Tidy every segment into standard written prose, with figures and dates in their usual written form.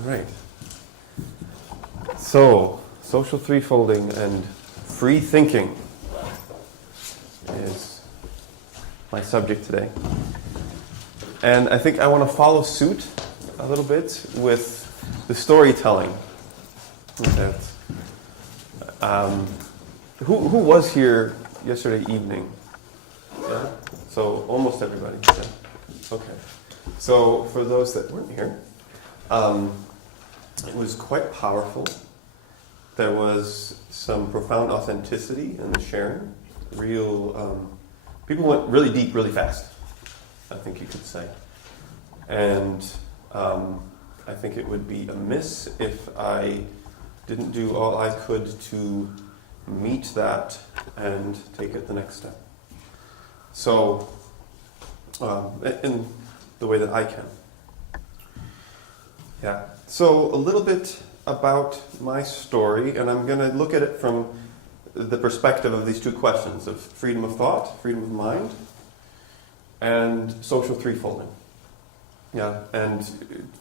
All right. So, social threefolding and free thinking is my subject today. And I think I want to follow suit a little bit with the storytelling. Who was here yesterday evening? Yeah? So almost everybody. Yeah? Okay. So for those that weren't here, it was quite powerful. There was some profound authenticity in the sharing. People went really deep, really fast, I think you could say. And I think it would be amiss if I didn't do all I could to meet that and take it the next step. So, in the way that I can. Yeah. So a little bit about my story, and I'm going to look at it from the perspective of these two questions of freedom of thought, freedom of mind, and social threefolding. Yeah. And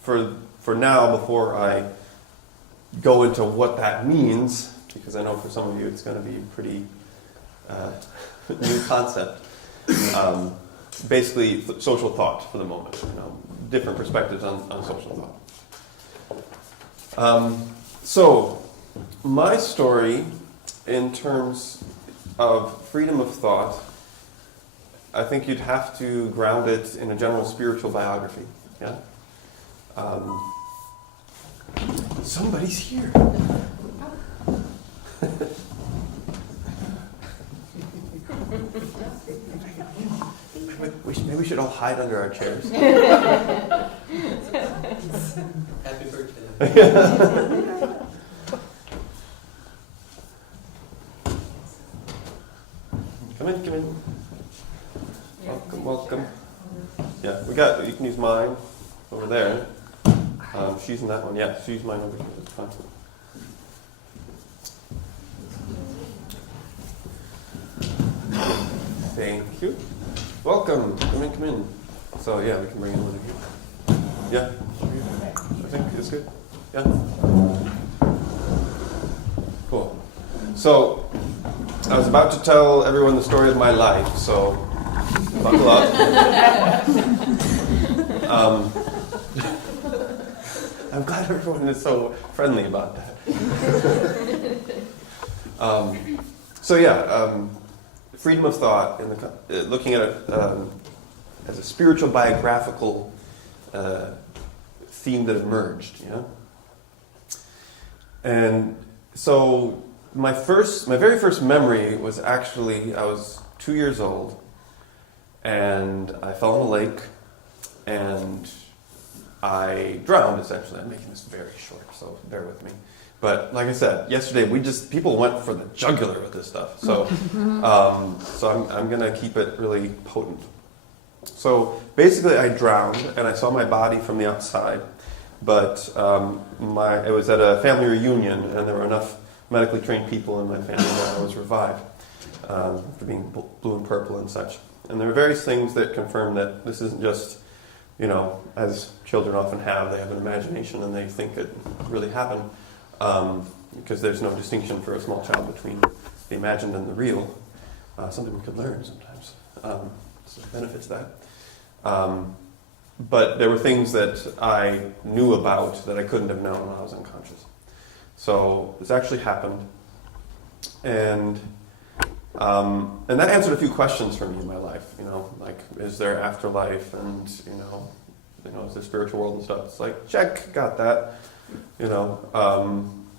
for now, before I go into what that means, because I know for some of you it's going to be a pretty new concept. Basically, social thought for the moment. Different perspectives on social thought. So, my story, in terms of freedom of thought, I think you'd have to ground it in a general spiritual biography. Yeah. Somebody's here. Maybe we should all hide under our chairs. Happy birthday. Come in. Welcome. Yeah, you can use mine over there. She's in that one. Yeah, she's mine over here. That's fine. Thank you. Welcome. Come in. So yeah, we can bring in one of you. Yeah. I think it's good. Yeah. Cool. So I was about to tell everyone the story of my life, so buckle up. I'm glad everyone is so friendly about that. Freedom of thought, looking at it as a spiritual biographical theme that emerged. Yeah. And so my very first memory was actually I was 2 years old, and I fell in a lake, and I drowned, essentially. I'm making this very short, so bear with me. But like I said, yesterday people went for the jugular with this stuff. So I'm going to keep it really potent. So basically I drowned, and I saw my body from the outside. But it was at a family reunion, and there were enough medically trained people in my family that I was revived for being blue and purple and such. And there were various things that confirmed that this isn't just, as children often have, they have an imagination and they think it really happened. Because there's no distinction for a small child between the imagined and the real. Something we could learn sometimes. So it benefits that. But there were things that I knew about that I couldn't have known when I was unconscious. So this actually happened. And that answered a few questions for me in my life. Like, is there afterlife, and is there spiritual world and stuff? It's like, check, got that.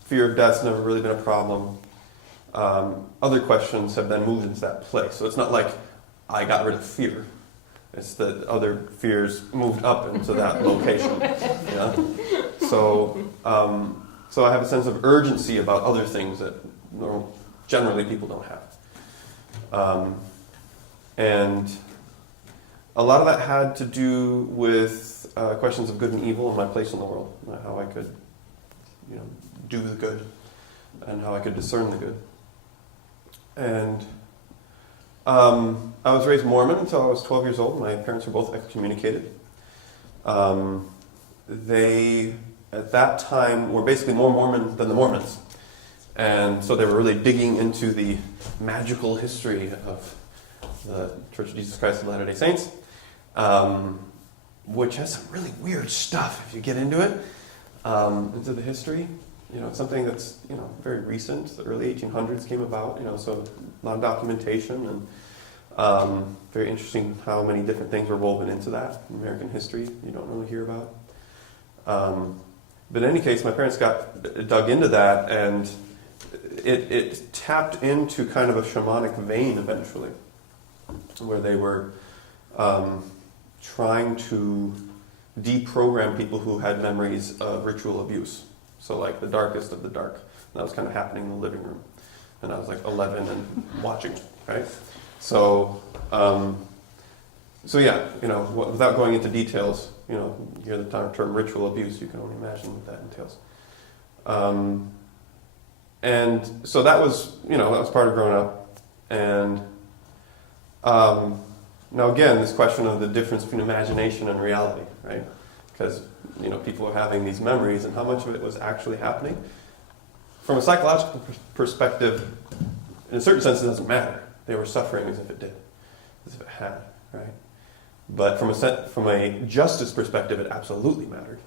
Fear of death's never really been a problem. Other questions have then moved into that place. So it's not like I got rid of fear. It's that other fears moved up into that location. Yeah? So I have a sense of urgency about other things that generally people don't have. And a lot of that had to do with questions of good and evil and my place in the world, how I could do the good, and how I could discern the good. And I was raised Mormon until I was 12 years old. My parents were both excommunicated. They at that time were basically more Mormon than the Mormons. And so they were really digging into the magical history of the Church of Jesus Christ of Latter-day Saints, which has some really weird stuff if you get into it, into the history. It's something that's, very recent. The early 1800s came about, so a lot of documentation and very interesting how many different things were woven into that in American history you don't really hear about. But in any case, my parents got dug into that, and it tapped into kind of a shamanic vein eventually, where they were trying to deprogram people who had memories of ritual abuse. So like the darkest of the dark. And that was kind of happening in the living room. And I was like 11 and watching, right? So, yeah, without going into details, you hear the term ritual abuse, you can only imagine what that entails. And so that was, that was part of growing up. And now again, this question of the difference between imagination and reality, right? Because, people are having these memories, and how much of it was actually happening. From a psychological perspective, in a certain sense, it doesn't matter. They were suffering as if it did, as if it had, right? But from a justice perspective, it absolutely mattered,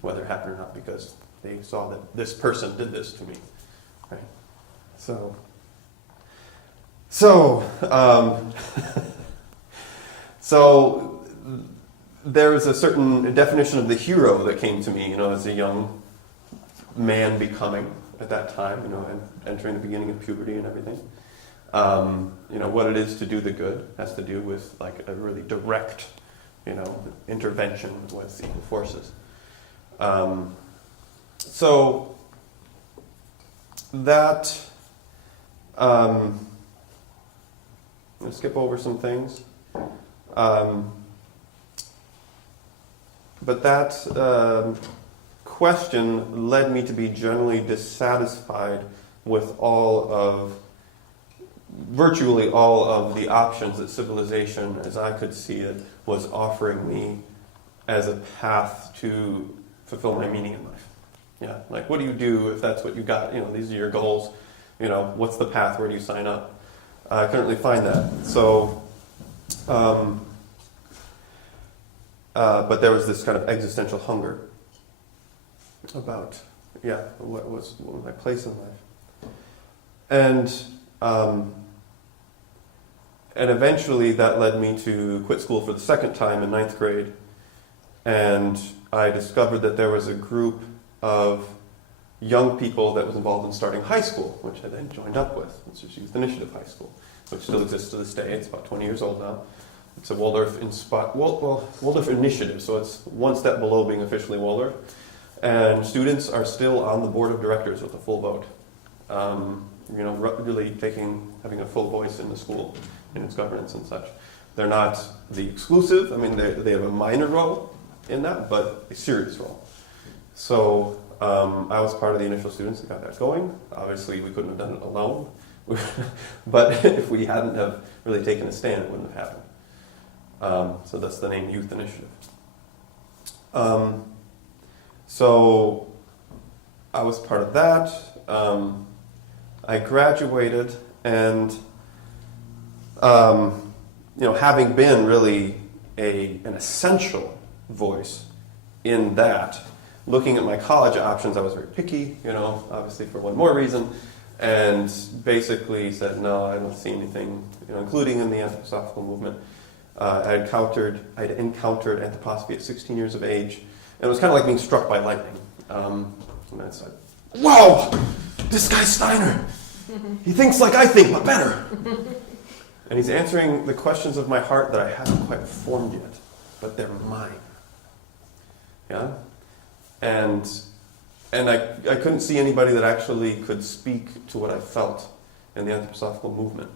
whether it happened or not, because they saw that this person did this to me, right? So there was a certain definition of the hero that came to me, as a young man becoming at that time, and entering the beginning of puberty and everything. What it is to do the good has to do with like a really direct, intervention with evil forces. So that, I'm going to skip over some things. But that question led me to be generally dissatisfied with virtually all of the options that civilization, as I could see it, was offering me as a path to fulfill my meaning in life. Yeah, like what do you do if that's what you got? These are your goals. What's the path? Where do you sign up? I couldn't really find that. So, but there was this kind of existential hunger about, what was my place in life. And eventually that led me to quit school for the second time in 9th grade. And I discovered that there was a group of young people that was involved in starting high school, which I then joined up with, which is Youth Initiative High School, which still exists to this day. It's about 20 years old now. It's a Waldorf initiative, so it's one step below being officially Waldorf. And students are still on the board of directors with a full vote. Really having a full voice in the school, in its governance and such. They're not the exclusive. I mean, they have a minor role in that, but a serious role. So I was part of the initial students that got that going. Obviously, we couldn't have done it alone. But if we hadn't have really taken a stand, it wouldn't have happened. So that's the name Youth Initiative. So I was part of that. I graduated, and having been really an essential voice in that, looking at my college options, I was very picky, obviously for one more reason, and basically said, no, I don't see anything, including in the anthroposophical movement. I'd encountered anthroposophy at 16 years of age, and it was kind of like being struck by lightning. And I said, whoa, this guy Steiner, he thinks like I think, but better. And he's answering the questions of my heart that I haven't quite formed yet, but they're mine. Yeah? And I couldn't see anybody that actually could speak to what I felt in the anthroposophical movement.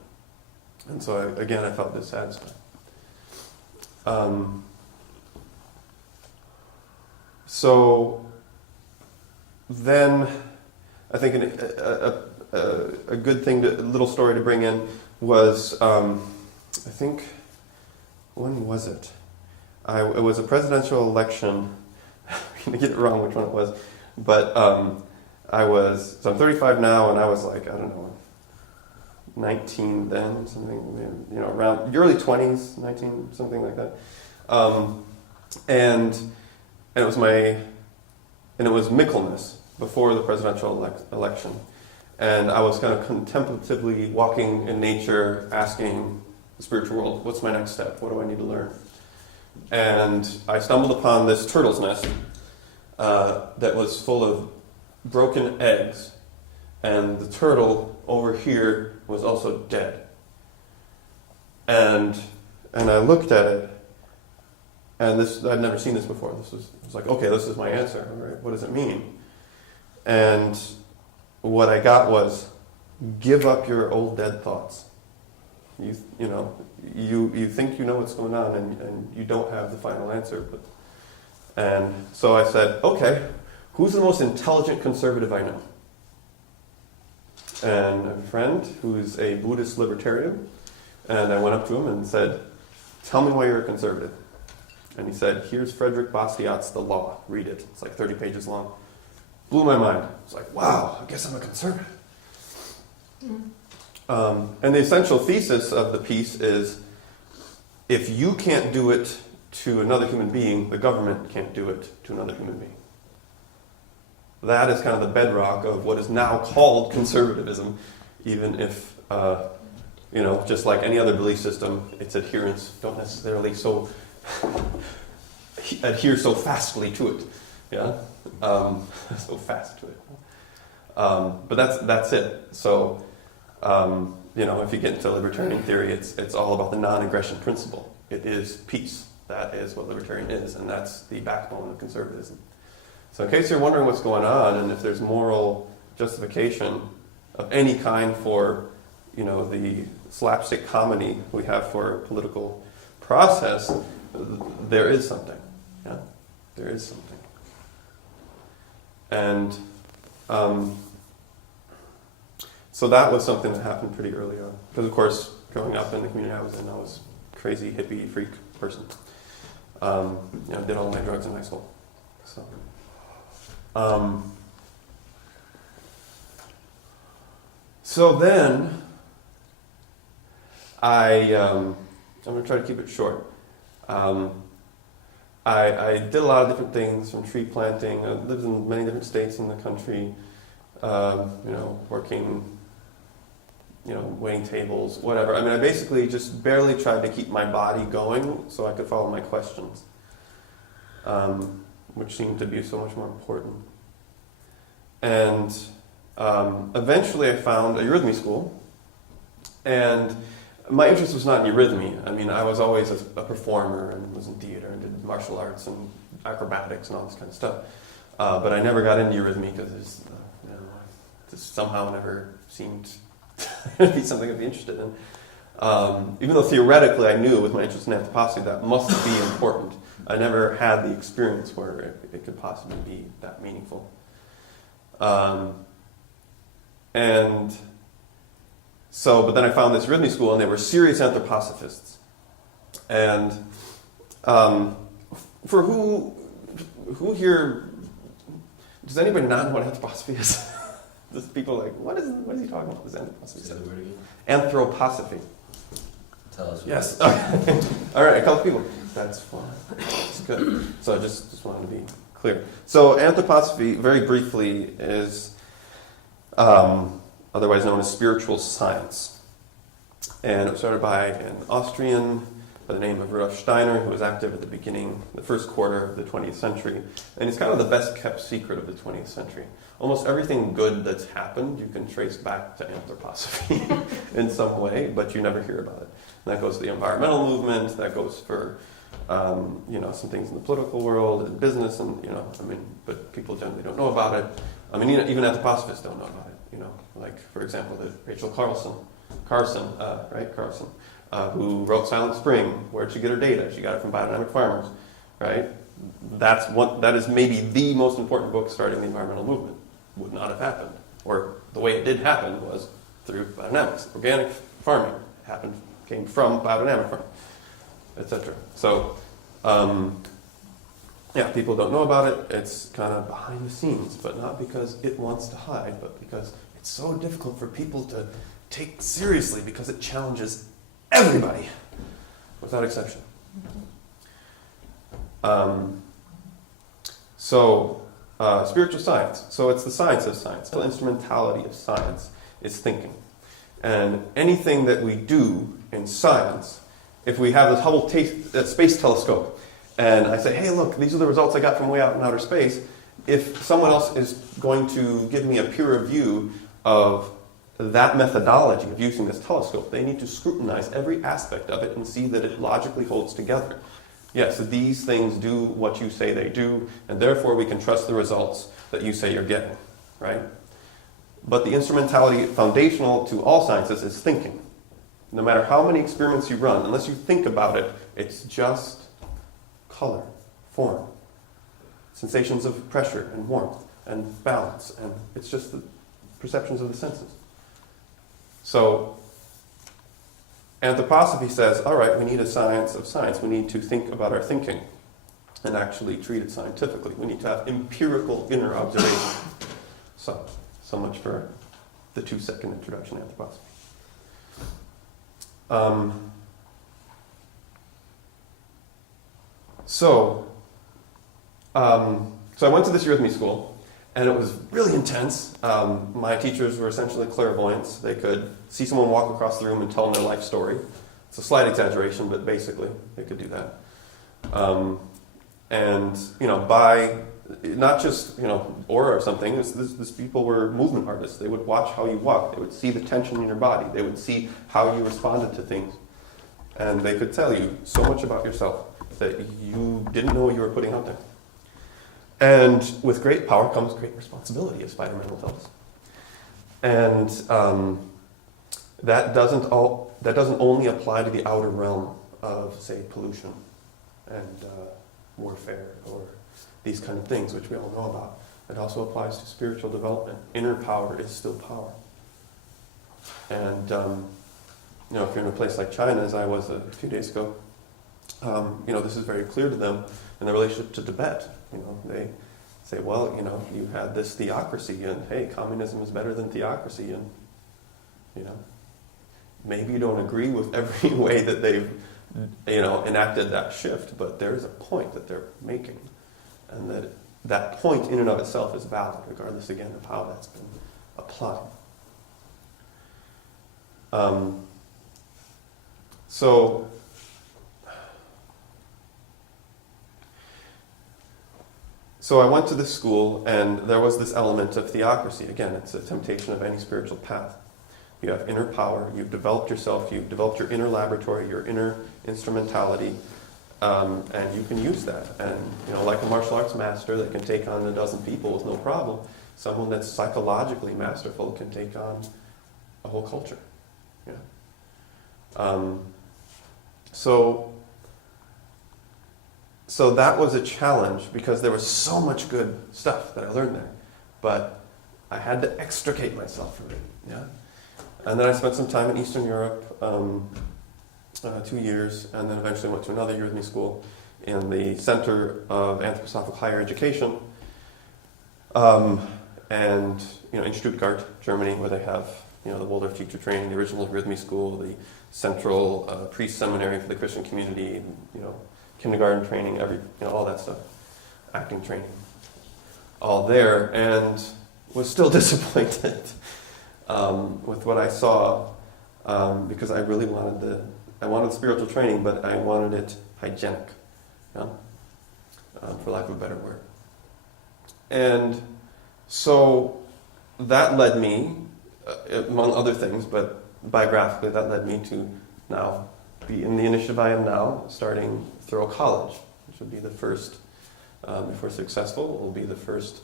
And so, I felt dissatisfied. So then I think a good thing, a little story to bring in was, I think, when was it? It was a presidential election. going to get it wrong which one it was. But so I'm 35 now, and I was like, I don't know, 19 then, something, around your early 20s, 19, something like that. And it was Michaelmas before the presidential election. And I was kind of contemplatively walking in nature, asking the spiritual world, what's my next step? What do I need to learn? And I stumbled upon this turtle's nest that was full of broken eggs. And the turtle over here was also dead. And I looked at it, and I'd never seen this before. It was like, okay, this is my answer. All right, what does it mean? And what I got was, give up your old dead thoughts. You think you know what's going on, and you don't have the final answer. And so I said, okay, who's the most intelligent conservative I know? And a friend who's a Buddhist libertarian, and I went up to him and said, tell me why you're a conservative. And he said, here's Frederick Bastiat's The Law. Read it. It's like 30 pages long. Blew my mind. It's like, wow, I guess I'm a conservative. And the essential thesis of the piece is, if you can't do it to another human being, the government can't do it to another human being. That is kind of the bedrock of what is now called conservatism, even if, just like any other belief system, its adherents don't necessarily adhere so fastly to it. Yeah? So fast to it. But that's it. So, if you get into libertarian theory, it's all about the non-aggression principle. It is peace. That is what libertarian is, and that's the backbone of conservatism. So in case you're wondering what's going on, and if there's moral justification of any kind for, the slapstick comedy we have for political process, there is something. Yeah, there is something. And so that was something that happened pretty early on. Because, of course, growing up in the community I was in, I was a crazy hippie freak person. Did all my drugs in high school. So then I'm going to try to keep it short. I did a lot of different things, from tree planting. I lived in many different states in the country, working, waiting tables, whatever. I mean, I basically just barely tried to keep my body going so I could follow my questions, which seemed to be so much more important. And eventually I found a eurythmy school, and my interest was not in eurythmy. I mean, I was always a performer and was in theater and did martial arts and acrobatics and all this kind of stuff. But I never got into eurythmy because it just somehow never seemed to be something I'd be interested in. Even though theoretically I knew with my interest in anthroposophy that must be important, I never had the experience where it could possibly be that meaningful. But then I found this eurythmy school, and they were serious anthroposophists. And for who here, does anybody not know what anthroposophy is? There's people like, what is he talking about? This anthroposophy. Say the word again. Anthroposophy. Tell us. Yes. All right, a couple people. That's fine. That's good. So I just wanted to be clear. So anthroposophy, very briefly, is otherwise known as spiritual science. And it was started by an Austrian by the name of Rudolf Steiner, who was active at the first quarter of the 20th century. And it's kind of the best kept secret of the 20th century. Almost everything good that's happened you can trace back to anthroposophy in some way, but you never hear about it. And that goes to the environmental movement, that goes for some things in the political world and business, and but people generally don't know about it. I mean, even anthroposophists don't know about it. Like for example, Rachel Carson, who wrote Silent Spring. Where'd she get her data? She got it from biodynamic farmers, right? That is maybe the most important book starting the environmental movement. Would not have happened, or the way it did happen was through biodynamics. Organic farming came from biodynamic farming, etc. So Yeah, people don't know about it. It's kind of behind the scenes, but not because it wants to hide, but because it's so difficult for people to take seriously because it challenges everybody, without exception. Spiritual science. So it's the science of science. The instrumentality of science is thinking. And anything that we do in science, if we have this Hubble space telescope, and I say, hey, look, these are the results I got from way out in outer space, if someone else is going to give me a peer review of that methodology of using this telescope, they need to scrutinize every aspect of it and see that it logically holds together. Yes, these things do what you say they do, and therefore we can trust the results that you say you're getting, right? But the instrumentality foundational to all sciences is thinking. No matter how many experiments you run, unless you think about it, it's just color, form, sensations of pressure and warmth and balance, and it's just the perceptions of the senses. So, anthroposophy says, all right, we need a science of science. We need to think about our thinking and actually treat it scientifically. We need to have empirical inner observation. So much for the 2-second introduction to anthroposophy. So I went to this rhythmy school, and it was really intense. My teachers were essentially clairvoyants. They could see someone walk across the room and tell them their life story. It's a slight exaggeration, but basically they could do that. And by not just aura or something. This people were movement artists. They would watch how you walk. They would see the tension in your body. They would see how you responded to things, and they could tell you so much about yourself that you didn't know you were putting out there. And with great power comes great responsibility, as Spider-Man will tell us. And that doesn't only apply to the outer realm of, say, pollution and warfare or these kind of things, which we all know about. It also applies to spiritual development. Inner power is still power. And if you're in a place like China, as I was a few days ago, this is very clear to them in their relationship to Tibet. They say, well, you had this theocracy, and hey, communism is better than theocracy, and maybe you don't agree with every way that they've enacted that shift, but there is a point that they're making, and that point in and of itself is valid, regardless again of how that's been applied. So I went to this school, and there was this element of theocracy. Again, it's a temptation of any spiritual path. You have inner power, you've developed yourself, you've developed your inner laboratory, your inner instrumentality, and you can use that. And, like a martial arts master that can take on a dozen people with no problem, someone that's psychologically masterful can take on a whole culture. Yeah. So that was a challenge because there was so much good stuff that I learned there. But I had to extricate myself from it. Yeah. And then I spent some time in Eastern Europe, 2 years, and then eventually went to another year with me school in the Center of Anthroposophic Higher Education, and in Stuttgart, Germany, where they have the Waldorf teacher training, the original Rhythmy School, the Central Priest Seminary for the Christian community, kindergarten training, all that stuff, acting training, all there, and was still disappointed with what I saw, because I really wanted spiritual training, but I wanted it hygienic, for lack of a better word. And so that led me, among other things, but biographically, that led me to now be in the initiative I am now, starting Thoreau College, which will be the first, if we're successful, will be the first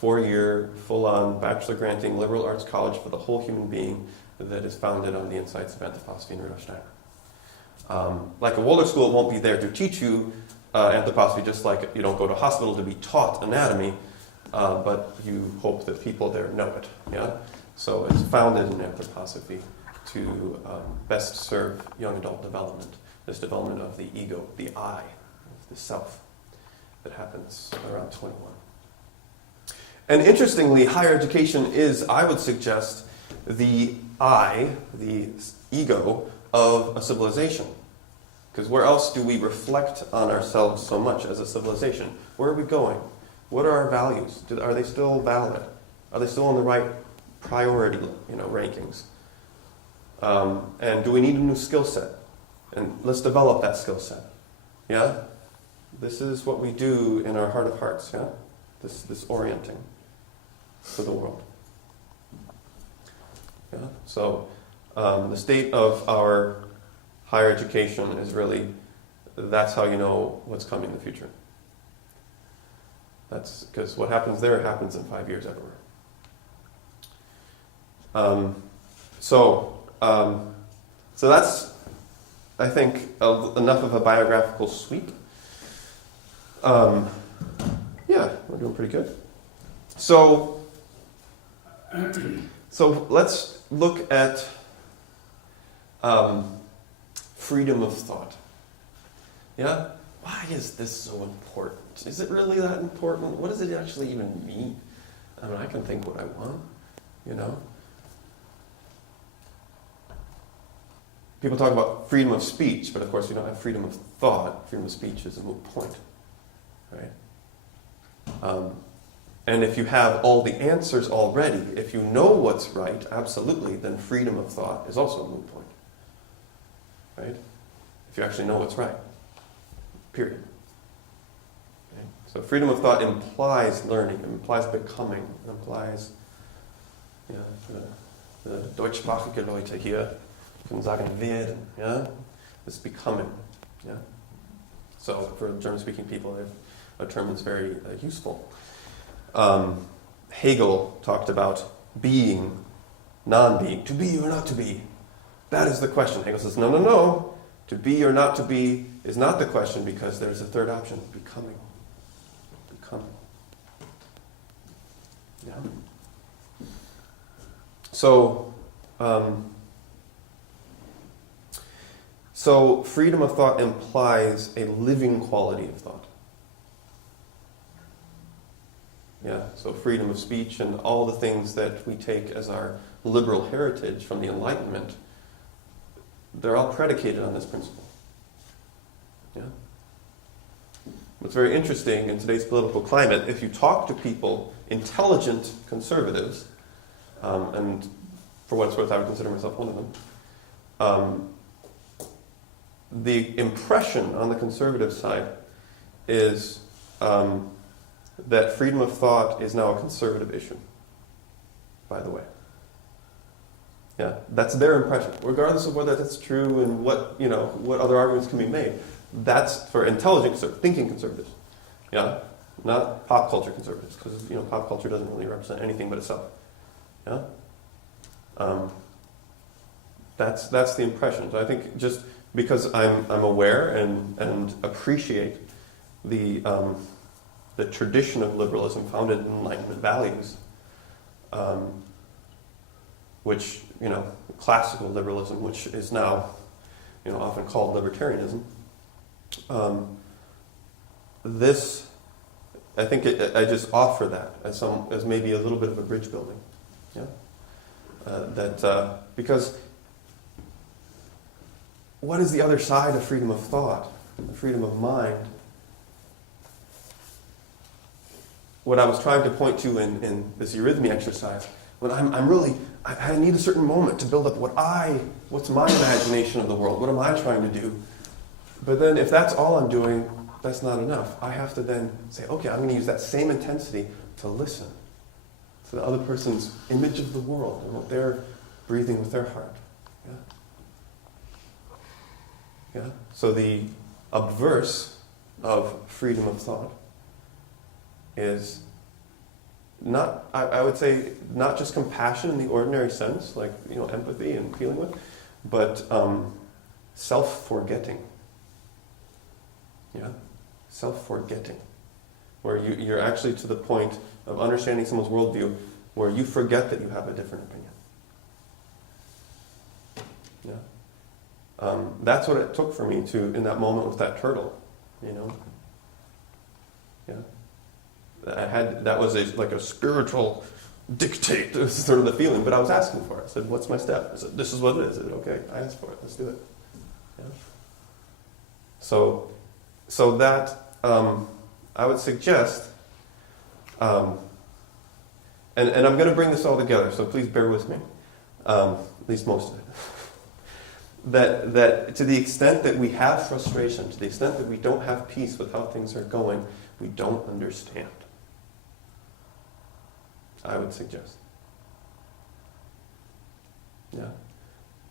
4-year, full-on, bachelor-granting liberal arts college for the whole human being that is founded on the insights of anthroposophy and Rudolf Steiner. Like a Waldorf school, it won't be there to teach you anthroposophy, just like you don't go to a hospital to be taught anatomy, but you hope that people there know it. Yeah. So it's founded in anthroposophy to best serve young adult development, this development of the ego, the I, the self. that happens around 21. And interestingly, higher education is, I would suggest, the ego of a civilization. Because where else do we reflect on ourselves so much as a civilization? Where are we going? What are our values? Are they still valid? Are they still on the right priority, rankings? And do we need a new skill set? And let's develop that skill set. Yeah? This is what we do in our heart of hearts, yeah? This orienting for the world. Yeah? So the state of our higher education is really, that's how you know what's coming in the future. That's because what happens there happens in 5 years everywhere. So that's, I think, enough of a biographical sweep. Yeah, we're doing pretty good. So let's look at freedom of thought. Yeah? Why is this so important? Is it really that important? What does it actually even mean? I mean, I can think what I want, People talk about freedom of speech, but of course we don't have freedom of thought. Freedom of speech is a moot point, right? And if you have all the answers already, if you know what's right, absolutely, then freedom of thought is also a moot point, right? If you actually know what's right, period. Okay? So freedom of thought implies learning, it implies becoming, it implies, the deutschsprachige Leute hier können sagen werden, yeah? It's becoming, yeah? So for German-speaking people, a term that's very useful. Hegel talked about being, non-being, to be or not to be. That is the question. Hegel says, no. To be or not to be is not the question because there's a third option, becoming. Becoming. Yeah. So freedom of thought implies a living quality of thought. Yeah, so freedom of speech and all the things that we take as our liberal heritage from the Enlightenment, they're all predicated on this principle. Yeah? What's very interesting in today's political climate, if you talk to people, intelligent conservatives, and for what it's worth, I would consider myself one of them, the impression on the conservative side is that freedom of thought is now a conservative issue, by the way. Yeah, that's their impression, regardless of whether that's true and what other arguments can be made. That's for intelligent, thinking conservatives. Yeah, not pop culture conservatives, because pop culture doesn't really represent anything but itself. Yeah, that's the impression. So I think just because I'm aware and appreciate the tradition of liberalism founded in Enlightenment values, which classical liberalism, which is now often called libertarianism. This, I think, I just offer that as maybe a little bit of a bridge building. Yeah, because what is the other side of freedom of thought, the freedom of mind? What I was trying to point to in this eurythmy exercise, when I need a certain moment to build up what's my imagination of the world, what am I trying to do? But then if that's all I'm doing, that's not enough. I have to then say, okay, I'm going to use that same intensity to listen to the other person's image of the world and what they're breathing with their heart. Yeah? Yeah? So the obverse of freedom of thought is not, I would say, not just compassion in the ordinary sense, like empathy and feeling with, but self-forgetting. Yeah, self-forgetting, where you're actually to the point of understanding someone's worldview, where you forget that you have a different opinion. Yeah, that's what it took for me to, in that moment with that turtle, Yeah, that was like a spiritual dictate. It was sort of the feeling, but I was asking for it. I said, "What's my step?" I said, "This is what it is." I said, "Okay, I asked for it. Let's do it." Yeah. So that I would suggest, and I'm going to bring this all together. So please bear with me, at least most of it. That to the extent that we have frustration, to the extent that we don't have peace with how things are going, we don't understand. I would suggest. Yeah.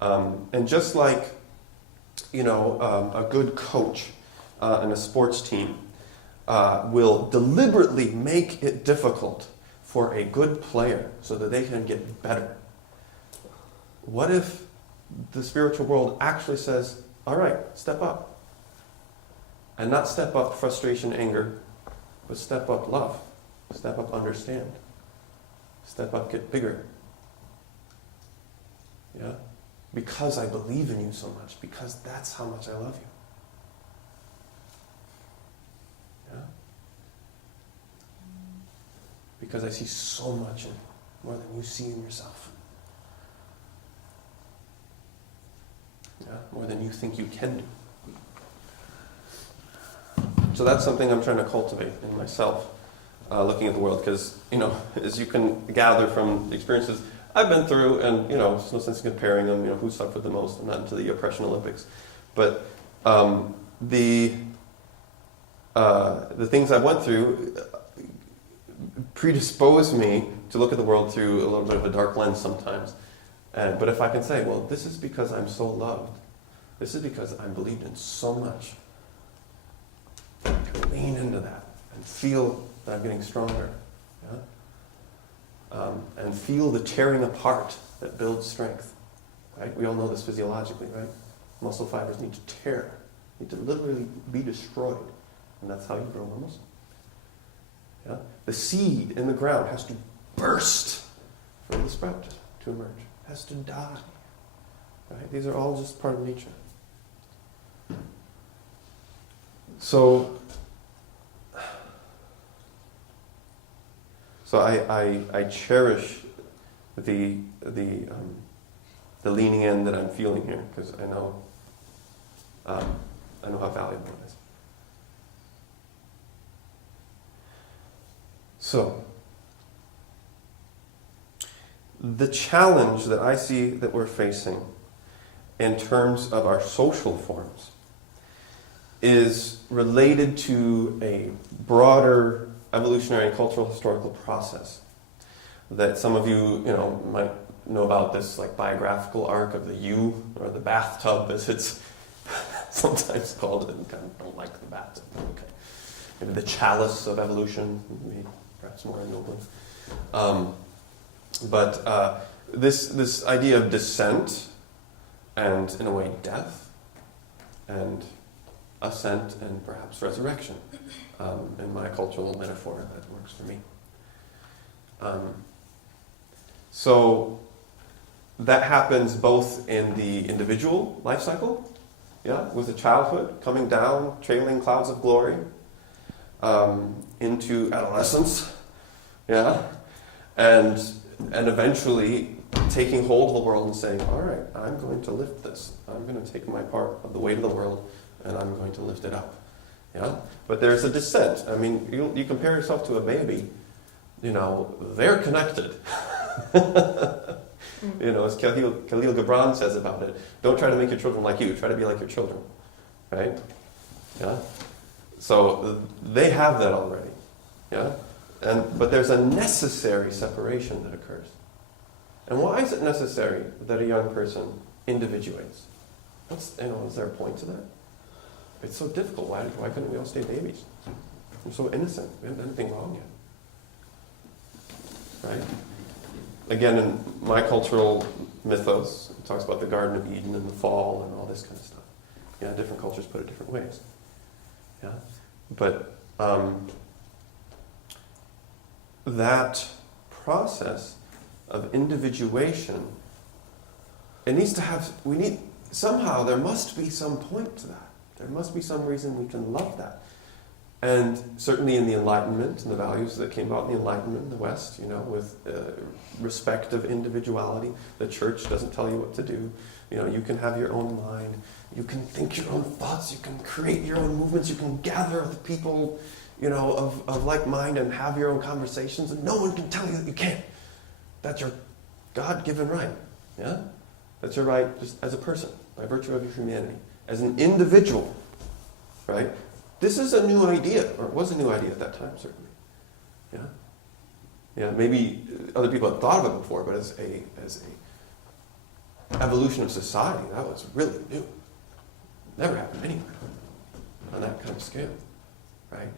And just like, a good coach in a sports team will deliberately make it difficult for a good player so that they can get better. What if the spiritual world actually says, all right, step up. And not step up frustration, anger, but step up love. Step up understand. Step up get bigger. Yeah? Because I believe in you so much. Because that's how much I love you. Yeah? Because I see so much in you, more than you see in yourself. Yeah, more than you think you can do. So that's something I'm trying to cultivate in myself, looking at the world, because, as you can gather from the experiences I've been through, and, there's no sense in comparing them, who suffered the most. I'm not into the oppression Olympics. But the things I went through predisposed me to look at the world through a little bit of a dark lens sometimes. But if I can say, well, this is because I'm so loved. This is because I'm believed in so much. I can lean into that and feel that I'm getting stronger. Yeah? And feel the tearing apart that builds strength. Right? We all know this physiologically, right? Muscle fibers need to tear. Need to literally be destroyed. And that's how you grow more muscle. Yeah? The seed in the ground has to burst for the sprout to emerge. Has to die. Right? These are all just part of nature. So I cherish the leaning in that I'm feeling here, because I know how valuable it is. So the challenge that I see that we're facing in terms of our social forms is related to a broader evolutionary and cultural historical process that some of you, might know about, this like biographical arc of the U, or the bathtub as it's sometimes called. I kind of don't like the bathtub. Okay. Maybe the chalice of evolution, maybe perhaps more ennobling. But this idea of descent and, in a way, death and ascent and perhaps resurrection, in my cultural metaphor that works for me. So that happens both in the individual life cycle, with the childhood coming down, trailing clouds of glory, into adolescence, and eventually taking hold of the world and saying, all right, I'm going to lift this. I'm going to take my part of the weight of the world and I'm going to lift it up. Yeah? But there's a descent. I mean, you compare yourself to a baby, they're connected. As Khalil Gibran says about it, don't try to make your children like you, try to be like your children. Right? Yeah? So they have that already. Yeah? But there's a necessary separation that occurs. And why is it necessary that a young person individuates? Is there a point to that? It's so difficult. Why couldn't we all stay babies? We're so innocent. We haven't done anything wrong yet. Right? Again, in my cultural mythos, it talks about the Garden of Eden and the fall and all this kind of stuff. Yeah, different cultures put it different ways. Yeah? But that process of individuation, somehow there must be some point to that. There must be some reason we can love that. And certainly in the Enlightenment and the values that came about in the Enlightenment in the West, with respect of individuality, the church doesn't tell you what to do. You can have your own mind. You can think your own thoughts. You can create your own movements. You can gather with people, of like mind and have your own conversations. And no one can tell you that you can't. That's your God-given right. Yeah? That's your right just as a person, by virtue of your humanity. As an individual, right? This is a new idea, or it was a new idea at that time, certainly. Yeah? Yeah, maybe other people had thought of it before, but as a evolution of society, that was really new. Never happened anywhere on that kind of scale, right?